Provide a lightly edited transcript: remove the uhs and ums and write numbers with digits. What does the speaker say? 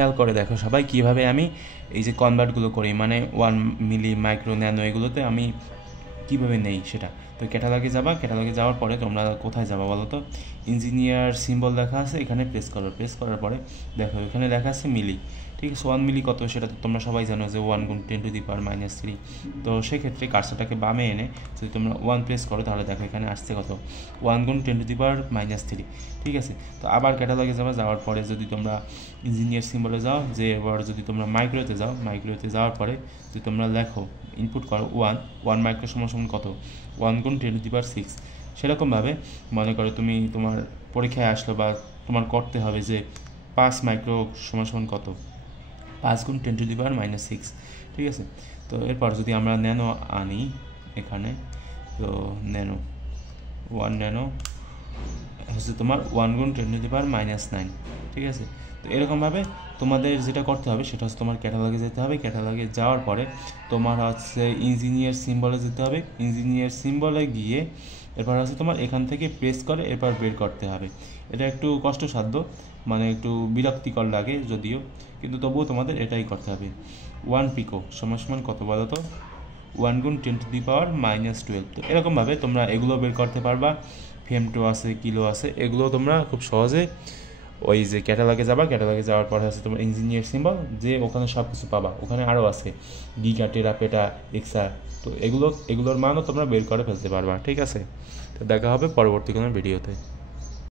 খেয়াল করে দেখো সবাই কীভাবে আমি এই যে কনভার্টগুলো করি, মানে 1 মিলি, মাইক্রো, ন্যানো এগুলোতে আমি কীভাবে নেই সেটা। তো ক্যাটালগে যাবা, ক্যাটালগে যাওয়ার পরে তোমরা কোথায় যাবা বলো তো, ইঞ্জিনিয়ার সিম্বল লেখা আছে এখানে প্রেস করো, প্রেস করার পরে দেখো এখানে লেখা আছে মিলি, ঠিক আছে। 1 মিলি কত সেটা তো তোমরা সবাই জানো যে 1 × 10⁻³ তো সেক্ষেত্রে কার্সারটাকে বামে এনে যদি তোমরা 1 প্রেস করো তাহলে দেখো এখানে আসছে কত, 1 × 10⁻³ ঠিক আছে। তো আবার ক্যাটালগে যাবা, যাওয়ার পরে যদি তোমরা ইঞ্জিনিয়ার সিম্বলে যাও, যে এবার যদি তোমরা মাইক্রোতে যাও, মাইক্রোতে যাওয়ার পরে যদি তোমরা লেখো ইনপুট করো 1 মাইক্রো সমান কত, 1 × 10⁶। সেরকমভাবে মনে করো তুমি তোমার পরীক্ষায় আসলো বা তোমার করতে হবে যে 5 মাইক্রো সমান কত, 5 × 10⁻⁶, ঠিক আছে। তো এরপর যদি আমরা ন্যানো আনি এখানে, তো ন্যানো 1 ন্যানো হচ্ছে তোমার 1 × 10⁻⁹, ঠিক আছে। তো এরকমভাবে তোমাদের যেটা করতে হবে সেটা হচ্ছে তোমার ক্যাটালগে যেতে হবে, ক্যাটালগে যাওয়ার পরে তোমার হচ্ছে ইঞ্জিনিয়ার সিম্বলে যেতে হবে, ইঞ্জিনিয়ার সিম্বলে গিয়ে এরপর হচ্ছে তোমার এখান থেকে প্রেস করে এরপর বের করতে হবে। এটা একটু কষ্টসাধ্য, মানে একটু বিরক্তিকর লাগে যদিও, কিন্তু তবুও তোমাদের এটাই করতে হবে। 1 পিকো সমান কত বলো তো, 1 × 10⁻⁻12। তো এরকমভাবে তোমরা এগুলো বের করতে পারবা। ফেমটো আছে, কিলো আছে, এগুলো তোমরা খুব সহজে ওই যে ক্যাটালগে যাবা, ক্যাটালগে যাওয়ার পরে আছে তোমার ইঞ্জিনিয়ার সিম্বল, যে ওখানে সব কিছু পাবা, ওখানে আরও আছে গিগা, টেরা, পেটা, এক্সা, তো এগুলোর মানও তোমরা বের করে ফেলতে পারবা, ঠিক আছে। তো দেখা হবে পরবর্তী কোনো ভিডিওতে।